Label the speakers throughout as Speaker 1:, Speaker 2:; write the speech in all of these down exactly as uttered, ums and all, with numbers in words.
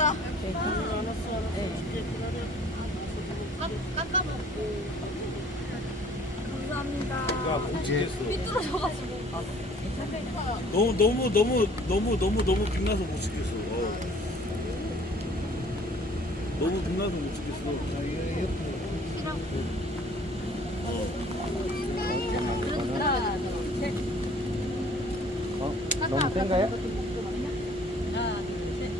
Speaker 1: 깎아. 깎아 먹고. 감사합니다.
Speaker 2: 야, 못 찍겠어.
Speaker 1: 삐뚤어져가지고.
Speaker 2: 너무 너무 너무 너무 너무 너무 빛나서 못 찍겠어. 어. 너무 빛나서 못 찍겠어.
Speaker 1: 하나, 둘, 셋.
Speaker 3: 어? 너무 센가요?
Speaker 1: 하나, 둘, 셋.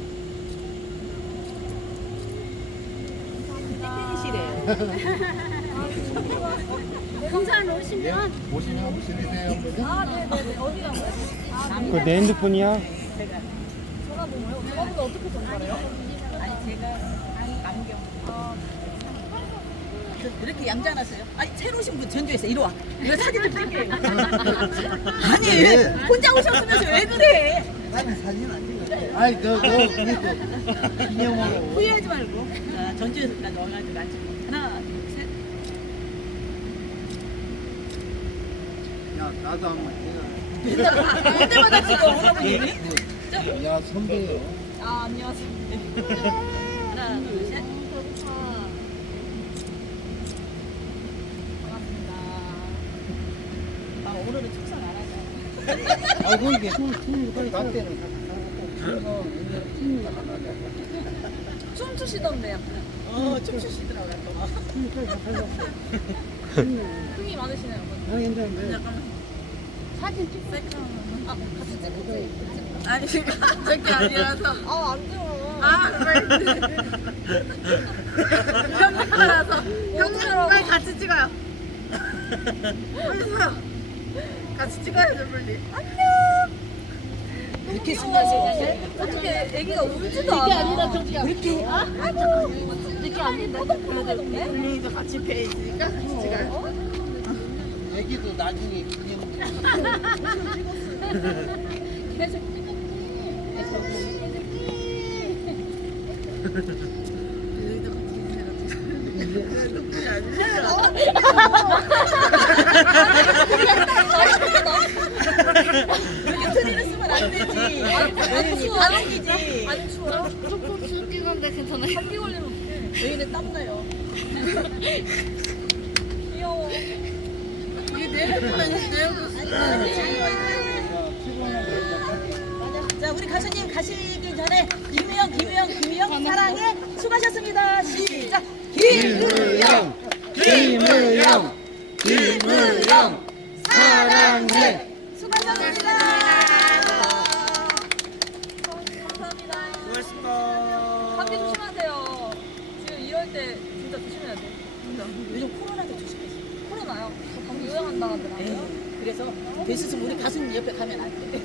Speaker 4: 등산 오시면
Speaker 3: 오시면 실리세요.
Speaker 1: 아, 네네네. 어디 간 거예요? 아,
Speaker 3: 그거 내 핸드폰이야?
Speaker 1: 전화번호요? 전화번호 어떻게 전화해요?
Speaker 5: 아니 제가 남경 이렇게 얌전하세요? 아니 새로 오신 분 전주에서 이리 와 이거 사진 좀 찍게요. 아니 혼자 오셨으면서 왜 그래?
Speaker 3: 나는 사진 안 찍어. 아이, 너, 너, 그래도 기념으로.
Speaker 5: 후회하지 말고 자, 전주에서까지 와가지고 같이 하나 둘셋
Speaker 3: 야, 나도 한번 찍어.
Speaker 5: 맨날 올 때마다 찍어 오라버니.
Speaker 3: 야, 선배요.
Speaker 1: 아, 안녕하세요.
Speaker 5: 하나 둘셋 아 오늘은 축상 안 하자.
Speaker 3: 아이고, 이게 춤, 춤, 빨리 갈 때는. 그래서 옛날에 춤이 하나.
Speaker 1: 춤 추시던데요.
Speaker 5: 어 춤추시더라고요.
Speaker 3: 춤이 빨리 가려고.
Speaker 1: 흥이 많으시네요.
Speaker 3: 아, 괜찮은데.
Speaker 5: 잠깐만.
Speaker 1: 사진 찍을까? 아, 같이 찍을지.
Speaker 5: 아니 저게 아니라서.
Speaker 1: 아, 안 찍어.
Speaker 5: 아, 그래. 형님이라서 형님과 같이 찍어요. 빨리 서요. 같이 찍어야죠, 빨리.
Speaker 1: 이렇게 신나시네. 어떻게 애기가 울지도 않아. 이게 아니라 저기야.
Speaker 5: 이렇게
Speaker 1: 아이고. 이게 아닌데. 포동포동해졌네.
Speaker 5: 언니도 같이 배 있으니까 같이 찍어요.
Speaker 3: 애기도 나중에 기념.
Speaker 1: 계속 찍었네.
Speaker 5: 여기도 같이 눈물이 아니니까. 이렇게 트리를 쓰면 안 되지.
Speaker 1: 안 추워.
Speaker 5: 반응이지.
Speaker 1: 안 추워요?
Speaker 4: 조금 춥긴 한데 괜찮아요.
Speaker 1: 감기 걸리면 어떡해.
Speaker 5: 여기는 땀나요.
Speaker 1: 귀여워.
Speaker 5: 이게 내 핸드폰인데요? 자, 우리 가수님 가시기 전에 김우영, 김우영, 김우영 사랑해 수고하셨습니다. 시작. 김우영,
Speaker 3: 김우영, 김우영, 사랑해.
Speaker 5: 수고하셨습니다.
Speaker 1: 감사합니다.
Speaker 2: 수고하셨습니다.
Speaker 1: 감기 조심하세요. 지금 이럴 때 진짜 조심해야 돼.
Speaker 5: 요즘 코로나도 조심해서.
Speaker 1: 코로나요? 저 감기 유행한다 하더라고요.
Speaker 5: 그래서 됐으면 우리 가수님 옆에 가면 안 돼.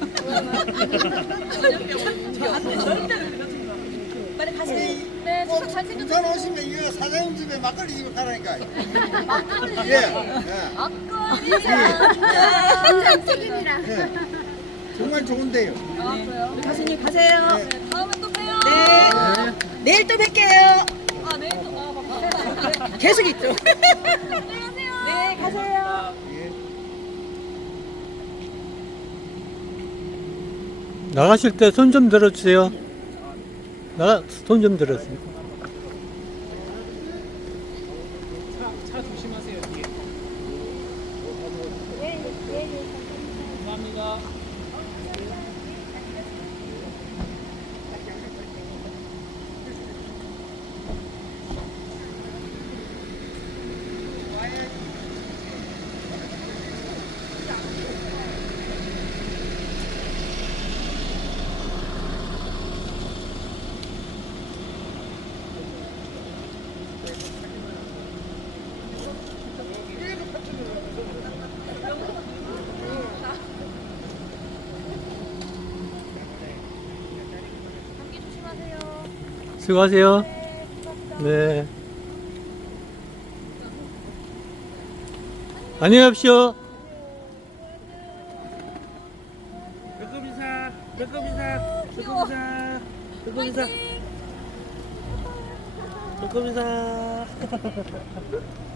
Speaker 5: 안 돼, 절대로 그러지 마. 빨리 가세요.
Speaker 1: 네, 식사 잘
Speaker 6: 부산
Speaker 1: 챙겨주세요.
Speaker 6: 오시면 이거 사장님 집에 막걸리 집에 가라니까.
Speaker 1: 막걸리.
Speaker 6: 예. 예.
Speaker 1: 막걸리.
Speaker 4: 등산 책임이라.
Speaker 6: 예. 정말 좋은데요.
Speaker 1: 아, 그래요?
Speaker 5: 우리 가수님 가세요.
Speaker 1: 네, 다음에 또 봬요.
Speaker 5: 네. 내일 또 뵐게요.
Speaker 1: 아, 내일 또, 아, 바쁘다.
Speaker 5: 계속 있죠.
Speaker 1: 안녕하세요.
Speaker 5: 네, 가세요.
Speaker 7: 나가실 때 손 좀 들어주세요. 나가 손 좀 들어주세요.
Speaker 2: 차 조심하세요. 뒤에. 감사합니다.
Speaker 1: 감기 조심하세요.
Speaker 7: 수고하세요.
Speaker 1: 네, 감사합니다.
Speaker 7: 네. 안녕히 가십시오.
Speaker 2: 배꼽 인사. 배꼽 인사. 배꼽 인사. 배꼽 인사.
Speaker 1: 화이팅!
Speaker 2: 배꼽 인사.